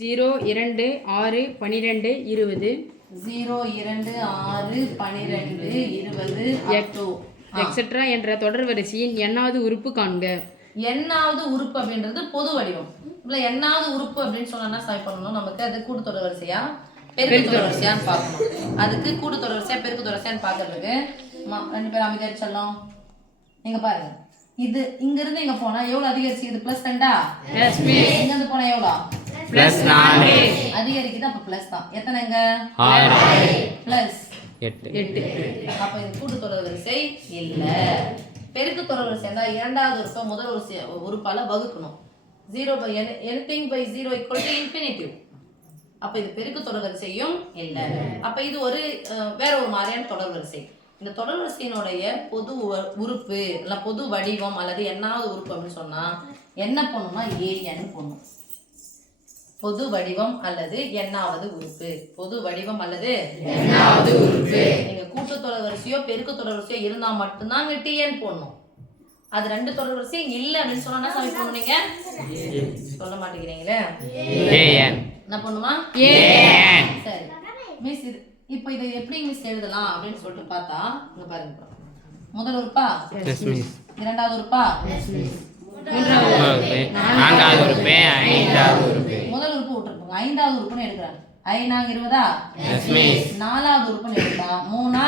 0 2 6 12 20 0 2 6 12 20 etcetera என்ற தொடர் வரிசையின் எண்ணாவது உறுப்பு காண்க. எண்ணாவது உறுப்பு அப்படின்றது பொது வடிவம். இல்லை எண்ணாவது உறுப்பு அப்படின்னு சொன்னா சாய் பண்ணணும். நமக்கு அது கூட்டுத்தொடர் வரிசையா பெருக்கு தொடர் வரிசையான்னு பார்க்கணும். அதுக்கு கூட்டுத்தொடர் வரிசையா பெருக்கு தொடர் வரிசையான்னு பார்க்கறதுக்கு 2 பேரும் அமைதியா சொல்லலாம். நீங்க பாருங்க, இது இங்க இருந்து இங்க போனா எவ்வளவு அதிகரிச்சு? இது பிளஸ் 2ஆ? இங்க இருந்து போனா எவ்வளோ? பிளஸ் 4 அதிகரிக்குது. அப்ப பிளஸ் தான். எத்தனைங்க? 6 பிளஸ் 8. அப்ப இது கூட்டுத்தொடர் வரிசை இல்ல. பெருக்கு தொடர் வரிசை தான். இரண்டாவது உறுப்பை முதல் உறுப்பால வகுக்கணும். 0 by anything by 0 equal to infinitive. அப்ப இது பெருக்கு தொடர் வரிசையும் இல்ல. அப்ப இது ஒரு வேற ஒரு மாதிரியான தொடர் வரிசை. இந்த தொடர் வரிசையினுடைய பொது உறுப்பு இல்ல பொது வடிவம் அல்லது எண்ணாவது உறுப்பு அப்படின்னு சொன்னா என்ன பண்ணும்னா ஏன் பண்ணும். பொது வடிவம் அல்லது எண்ணாவது உறுப்பு. பொது வடிவம் அல்லது எண்ணாவது உறுப்பு. நீங்க கூட்டுத்தொடர் வரிசையோ பெருக்கு தொடர் வரிசையோ இருந்தா மட்டும்தான் இங்க டிஎன் போடணும். அது 2 தொடர் வரிசையும் இல்ல அப்படின்னு சொன்னா சாமி பண்ணுவீங்க. சொல்ல மாட்டேங்கிறீங்களே. என்ன பண்ணுமா? சரி மிஸ், இது இப்போ இதை எப்படி மிஸ் எழுதலாம் அப்படின்னு சொல்லிட்டு பார்த்தா இங்க பாருங்க. முதல் உறுப்பா? இரண்டாவது உறுப்பா? நான்காவது உறுப்பு, ஐந்தாவது உறுப்பு. முதல் உறுப்பு விட்டுருப்பாங்க. ஐந்தாவது உறுப்புன்னு எடுக்கிறாங்க. 5 20 நாலாவது உறுப்புன்னு எடுத்தா 3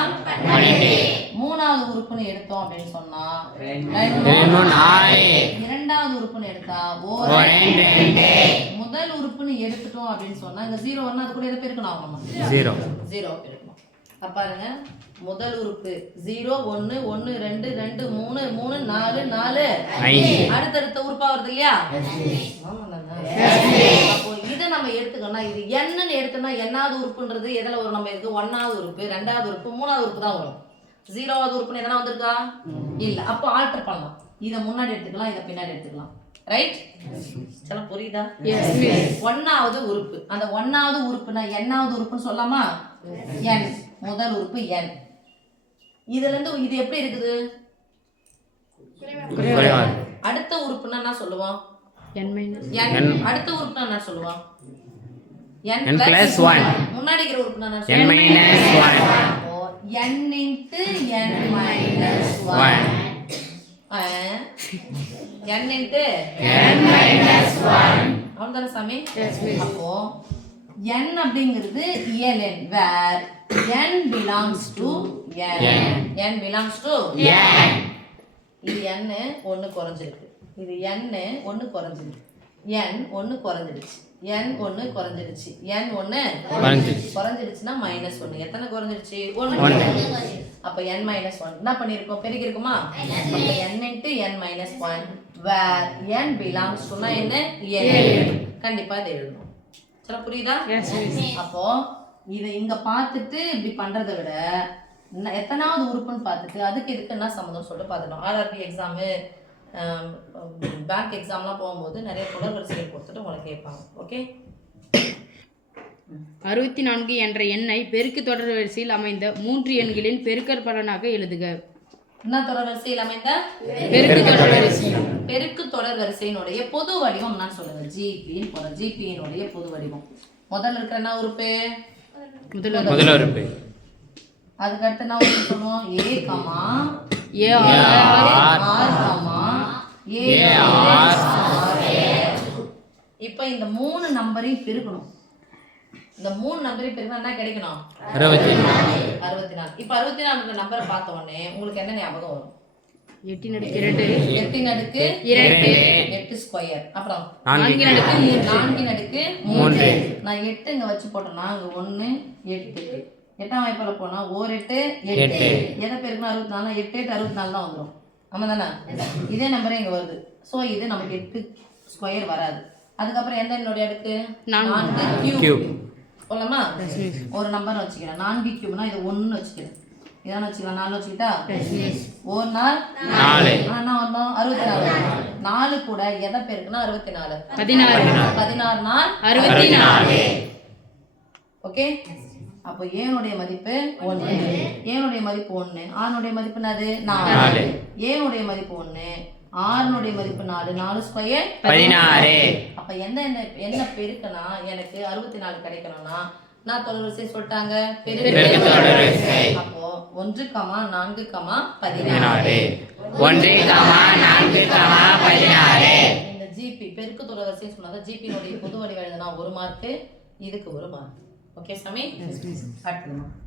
மூணாவது உறுப்புன்னு எடுத்தோம் அப்படின்னு சொன்னா இரண்டாவது உறுப்புன்னு எடுத்தா முதல் உறுப்புன்னு எடுத்துட்டோம் அப்படின்னு சொன்னா இங்க 0 வரணும். அது கூட எதை பெருக்கணும்? 0 பெருக்கணும். பாருங்க, முதல் உறுப்பு 0 1 1 2 2 3 3 4 4 அடுத்தடுத்த உறுப்பா வருது இல்லையா? அப்போ இதை நம்ம எடுத்துக்கணும். இது என்னன்னு எடுத்தோம்னா எண்ணாவது உறுப்புன்றது எதுல வரும்? நம்ம இருக்கு 1வது உறுப்பு, 2வது உறுப்பு, 3வது உறுப்பு தான் வரும். 0வது உறுப்புன்னு எதனா வந்திருக்கா? இல்ல. அப்போ ஆல்டர் பண்ணலாம். இதை முன்னாடி எடுத்துக்கலாம், இதை பின்னாடி எடுத்துக்கலாம். ரைட்? சரி, புரியுதா? 1வது உறுப்பு. அந்த 1வது உறுப்புனா எண்ணாவது உறுப்புன்னு சொல்லலாமா? n. முதல் உறுப்பு n. இதுல இருந்து இது எப்படி இருக்குது? அடுத்த உறுப்புனா என்ன சொல்லுவோம்? அடுத்த உறுப்புனா என்ன சொல்லுவோம்? n plus 1. முன்னாடி இருக்கிற உறுப்புனா என்ன சொல்லுவோம்? n minus 1. n into n minus 1. n into n minus 1. அவ்வளவுதானே சாமி? அப்போ n அப்படிங்கிறது இயல் எண். where n belongs to n belongs to இது n 1 குறைஞ்சிருக்கு. இது n 1 குறைஞ்சிருக்கு. n 1 குறைஞ்சிடுச்சு. n 1 குறைஞ்சிடுச்சு. n 1 குறைஞ்சிடுச்சுன்னா -1. எத்தனை குறைஞ்சிடுச்சு? 1. அப்ப n minus 1 என்ன பண்ணிருக்கோம்? பெருக்கி இருக்குமா? அப்ப n into n minus 1 where n belongs to என்ன? கண்டிப்பா இதை எழுதணும். சரி, புரியுதா? அப்போ இதை இங்க பார்த்துட்டு இப்படி பண்றதை விட எத்தனாவது உறுப்புன்னு பார்த்துட்டு அதுக்கு இதுக்கு என்ன சம்மந்தம் சொல்லிட்டு பார்த்துட்டோம். ஆர்ஆர்பி எக்ஸாமு, பேங்க் எக்ஸாம்லாம் போகும்போது நிறைய தொடர் வரிசையை கொடுத்துட்டு உங்களை கேட்பாங்க. ஓகே. 64 என்ற எண்ணை பெருக்கு தொடர் வரிசையில் அமைந்த 3 எண்களின் பெருக்கற் பலனாக எழுதுக. என்ன தொடர் வரிசையில் அமைந்த? பெருக்கு தொடர் வரிசை. பெருக்கு தொடர் வரிசையினுடைய பொது வடிவம் நான் சொல்லுங்க. ஜிபியினுடைய பொது வடிவம். முதல்ல இருக்கிற என்ன உறுப்பு? முதல் உறுப்பு. அதுக்கு அடுத்து என்ன உறுப்பு சொல்லுவோம்? ஏ கமா இப்ப இந்த 3 நம்பரையும் பெருக்கணும். இந்த 3 நம்பரையும் பெருக்கணும் என்ன கிடைக்கணும்? 64. இப்ப 64 நம்பரை பார்த்த உடனே உங்களுக்கு என்ன ஞாபகம் வரும்? 8 அடுக்கு 2 8 ஸ்கொயர். அப்புறம் 4 அடுக்கு 3. நான் 8 இங்க வச்சு போட்டேன்னா அங்க 1 8. 8ஆம் வாய்ப்பால போனா 1 8 8. எதை பெருக்கணும்? 64. 8 8 64 தான் வந்துடும். ஆமா தானே? இதே நம்பரே இங்க வருது. ஸோ இது நமக்கு 8 ஸ்கொயர் வராது. அதுக்கப்புறம் எந்த எண்ணுடைய அடுக்கு? 4 கியூப். போலாமா? ஒரு நம்பர் வச்சுக்கிறேன். 4 கியூப்னா இது 1 வச்சுக்கிறேன். இதான வச்சுக்கலாம். 4 வச்சுக்கிட்டா 1 4 ஆனா வரணும் 64. 4 கூட எதை பெருக்குனா 64. 16 நாள் 64. ஓகே. அப்போ ஏனுடைய மதிப்பு 1. ஏனுடைய மதிப்பு 1. ஆனுடைய மதிப்பு என்னது? 4. ஏனுடைய மதிப்பு 1. ஆறுனுடைய மதிப்பு 4, 4 ஸ்கொயர் 16. அப்ப என்ன பெருக்கனா எனக்கு 64 கிடைக்கணும்னா நான் தொடர்வரிசை சொல்லிட்டாங்க பெருக்கு தொடர்வரிசை. அப்போ 1, 4, 16. 1, 4, 16. இந்த ஜிபி பெருக்கு தொடர்வரிசை சொன்னா ஜிபி பொது வடிவம் எழுதுனா 1 மார்க், இதுக்கு 1 மார்க். ஓகே சாமி, அடுத்து